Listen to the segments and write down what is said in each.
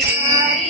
Daddy.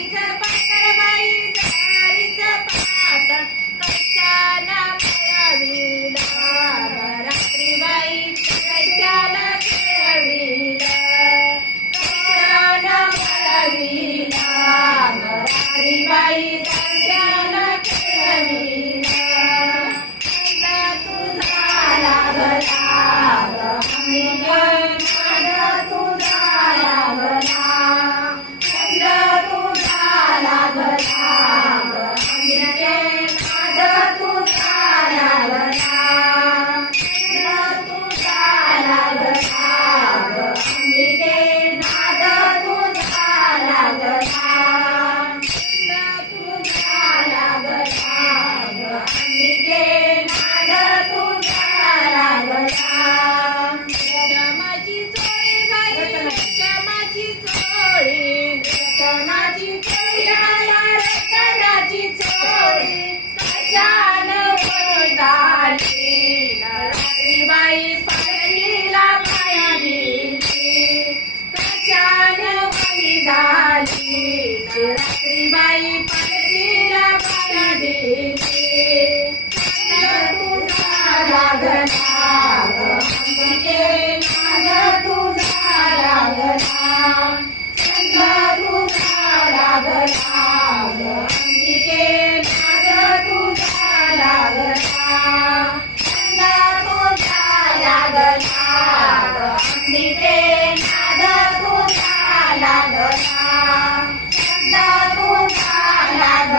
bye.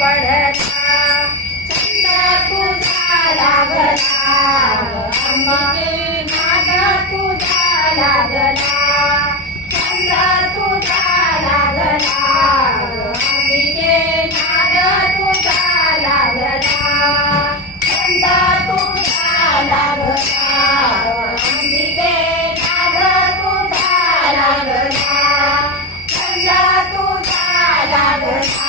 पडला छंद तुझा लागला. अंबिके नाद तुझा लागला. छंद तुझा लागला अंबिके नाद तुझा लागला छंद तुझा लागला अंबिके नाद तुझा लागला छंद तुझा लागला.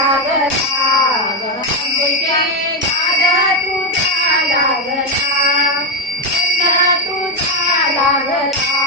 लागला. तुझा लागला.